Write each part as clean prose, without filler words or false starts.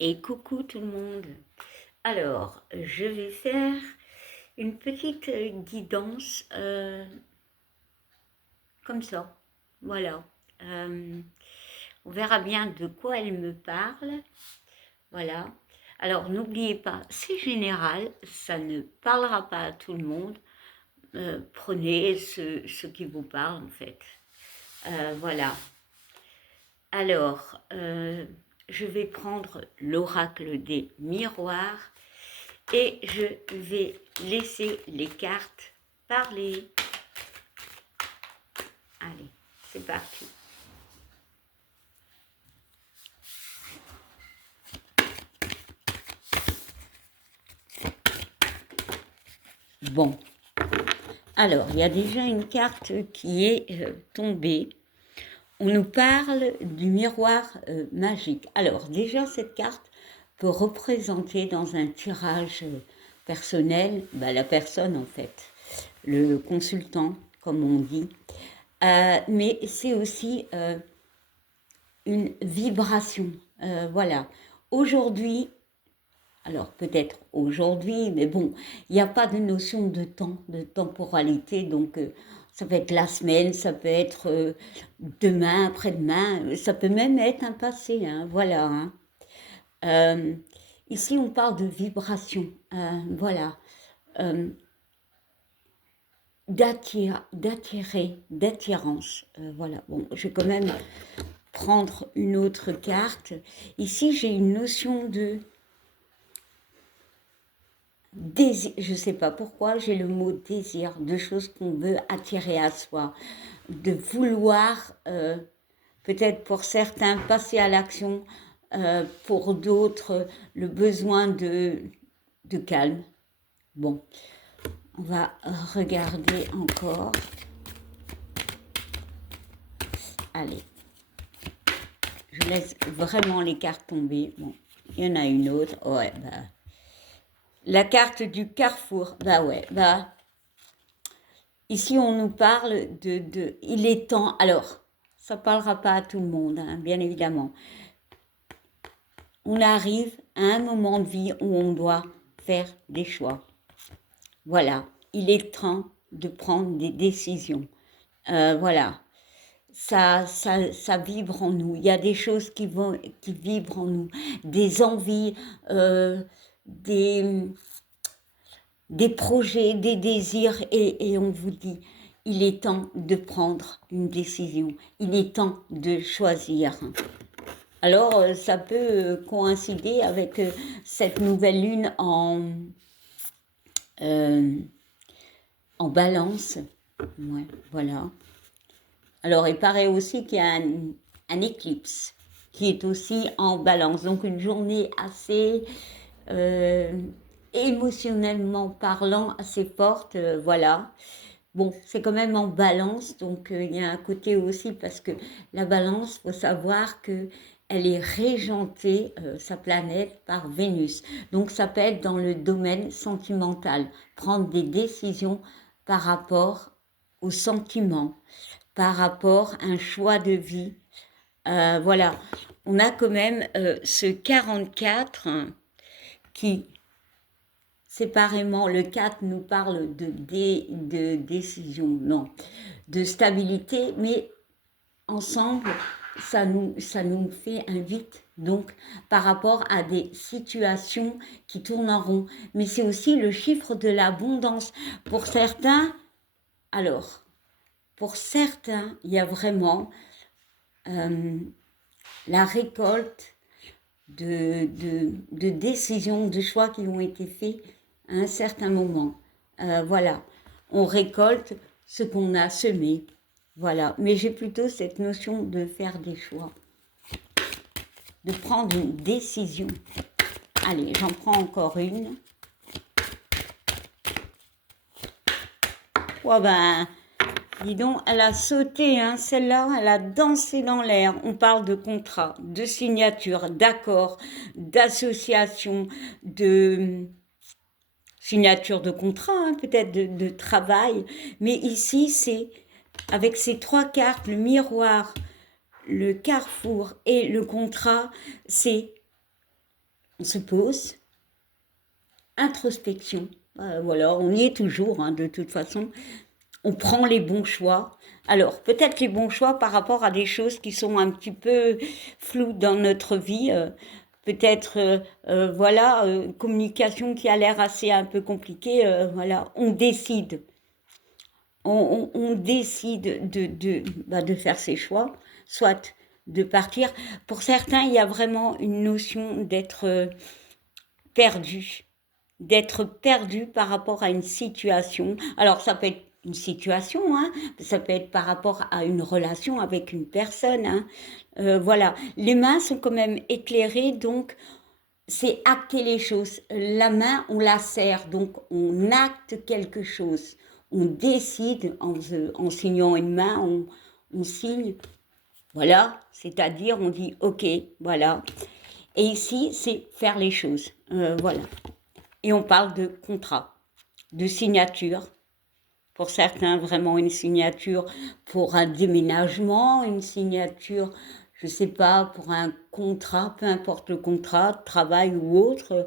Et coucou tout le monde. Alors, je vais faire une petite guidance comme ça. Voilà. Euh, on verra bien de quoi elle me parle. Voilà. Alors, n'oubliez pas, c'est général, ça ne parlera pas à tout le monde. Prenez ce qui vous parle en fait. Voilà. Alors, je vais prendre l'oracle des miroirs et je vais laisser les cartes parler. Allez, c'est parti. Bon, alors il y a déjà une carte qui est tombée. On nous parle du miroir magique. Alors déjà cette carte peut représenter dans un tirage personnel la personne en fait, le consultant comme on dit. Mais c'est aussi une vibration. Voilà. Aujourd'hui, alors peut-être aujourd'hui, mais bon, il n'y a pas de notion de temps, de temporalité, donc ça peut être la semaine, ça peut être demain, après-demain, ça peut même être un passé, hein, voilà. Hein. Euh, Ici, on parle de vibration, voilà, euh, d'attirance, voilà. Bon, je vais quand même prendre une autre carte. Ici, j'ai une notion de désir, je ne sais pas pourquoi j'ai le mot désir, de choses qu'on veut attirer à soi, de vouloir, peut-être pour certains, passer à l'action, pour d'autres, le besoin de calme. Bon, on va regarder encore. Allez, je laisse vraiment les cartes tomber. Bon, il y en a une autre. Ouais, bah. La carte du carrefour. Bah ouais, bah. Ici, on nous parle il est temps. Alors, ça ne parlera pas à tout le monde, hein, bien évidemment. On arrive à un moment de vie où on doit faire des choix. Voilà, il est temps de prendre des décisions. Voilà, ça vibre en nous. Il y a des choses qui vibrent en nous, des envies, des, des projets, des désirs, et on vous dit, il est temps de prendre une décision, il est temps de choisir. Alors, ça peut coïncider avec cette nouvelle lune euh, en balance. Ouais, voilà. Alors, il paraît aussi qu'il y a un éclipse qui est aussi en balance. Donc, une journée assez euh, émotionnellement parlant, assez forte. Voilà. Bon, c'est quand même en balance, donc il y a un côté aussi parce que la balance, faut savoir que elle est régentée, sa planète, par Vénus. Donc ça peut être dans le domaine sentimental, prendre des décisions par rapport aux sentiments, par rapport à un choix de vie. Voilà, on a quand même ce 44 qui séparément, le 4 nous parle de décision, non, de stabilité, mais ensemble, ça nous fait un vite, donc, par rapport à des situations qui tournent en rond. Mais c'est aussi le chiffre de l'abondance. Pour certains, alors, pour certains, il y a vraiment euh, la récolte de décisions, de choix qui ont été faits à un certain moment. Voilà, on récolte ce qu'on a semé. Voilà, mais j'ai plutôt cette notion de faire des choix, de prendre une décision. Allez, j'en prends encore une. Oh ben, dis donc, elle a sauté, hein, celle-là, elle a dansé dans l'air. On parle de contrat, de signature, d'accord, d'association, de signature de contrat, hein, peut-être de travail. Mais ici, c'est avec ces trois cartes, le miroir, le carrefour et le contrat, c'est on se pose, introspection, voilà, on y est toujours, hein, de toute façon, on prend les bons choix. Alors, peut-être les bons choix par rapport à des choses qui sont un petit peu floues dans notre vie, peut-être, voilà, communication qui a l'air assez un peu compliquée, voilà, on décide. On décide de faire ses choix, soit de partir. Pour certains, il y a vraiment une notion perdu, d'être perdu par rapport à une situation. Alors, ça peut être une situation, hein, ça peut être par rapport à une relation avec une personne. Hein. Voilà, les mains sont quand même éclairées, donc c'est acter les choses. La main, on la serre, donc on acte quelque chose. On décide en signant une main, on signe. Voilà, c'est-à-dire on dit ok, voilà. Et ici, c'est faire les choses. Voilà. Et on parle de contrat, de signature. Pour certains, vraiment une signature pour un déménagement, une signature, je ne sais pas, pour un contrat, peu importe le contrat, travail ou autre.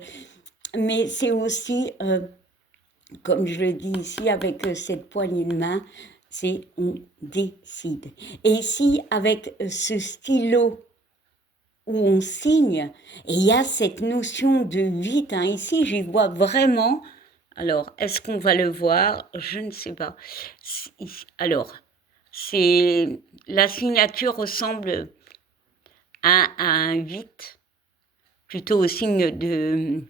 Mais c'est aussi, comme je le dis ici, avec cette poignée de main, c'est on décide. Et ici, avec ce stylo où on signe, et il y a cette notion de vite. Hein. Ici, j'y vois vraiment. Alors, est-ce qu'on va le voir? Je ne sais pas. Alors, c'est la signature ressemble à un 8, plutôt au signe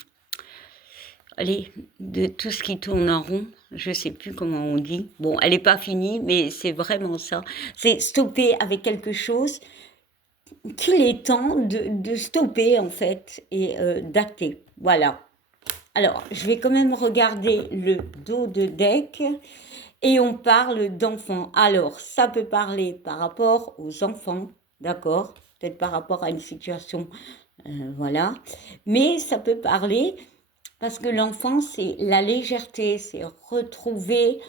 allez, de tout ce qui tourne en rond. Je ne sais plus comment on dit. Bon, elle n'est pas finie, mais c'est vraiment ça. C'est stopper avec quelque chose qu'il est temps de stopper, en fait, et d'acter. Voilà. Alors, je vais quand même regarder le dos de deck et on parle d'enfants. Alors, ça peut parler par rapport aux enfants, d'accord? Peut-être par rapport à une situation, voilà. Mais ça peut parler parce que l'enfant, c'est la légèreté, c'est retrouver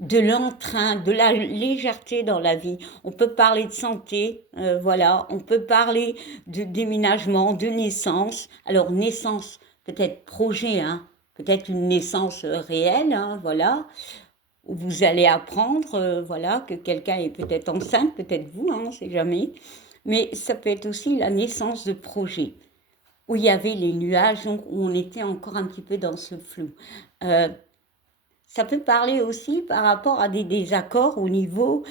de l'entrain, de la légèreté dans la vie. On peut parler de santé, voilà. On peut parler de déménagement, de naissance. Alors, naissance, peut-être projet, hein. Peut-être une naissance réelle, hein, voilà. Où vous allez apprendre, voilà, que quelqu'un est peut-être enceinte, peut-être vous, hein, on ne sait jamais. Mais ça peut être aussi la naissance de projets, où il y avait les nuages, donc où on était encore un petit peu dans ce flou. Ça peut parler aussi par rapport à des désaccords au niveau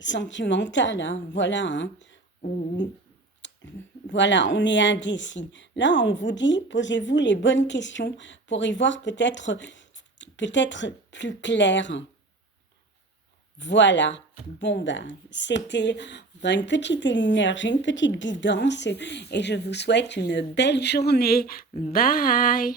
sentimental, hein, voilà, hein, où voilà, on est indécis. Là, on vous dit, posez-vous les bonnes questions pour y voir peut-être plus clair. Voilà. Bon ben, c'était une petite énergie, une petite guidance et je vous souhaite une belle journée. Bye.